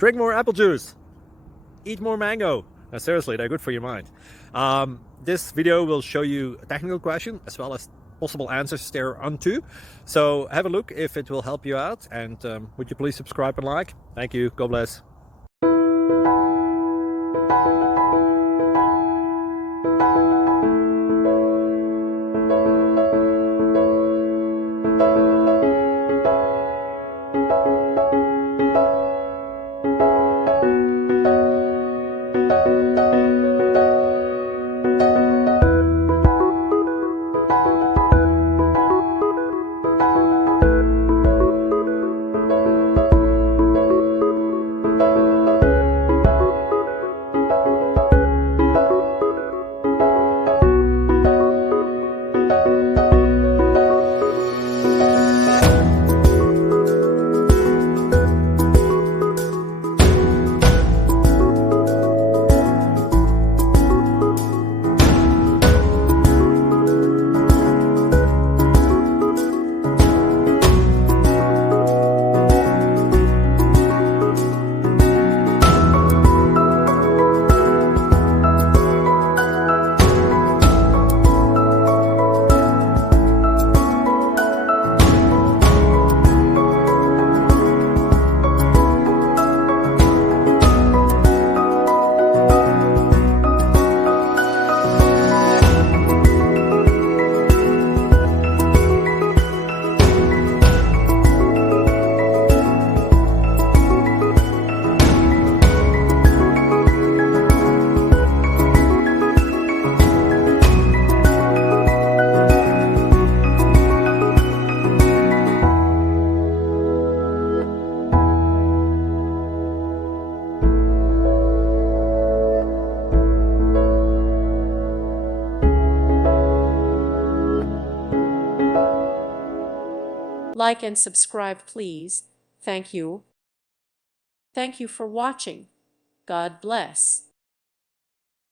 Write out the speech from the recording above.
Drink more apple juice. Eat more mango. Seriously, they're good for your mind. This video will show you a technical question as well as possible answers thereunto. So have a look if it will help you out, and would you please subscribe and like? Thank you. God bless. Like and subscribe, please. Thank you. Thank you for watching. God bless.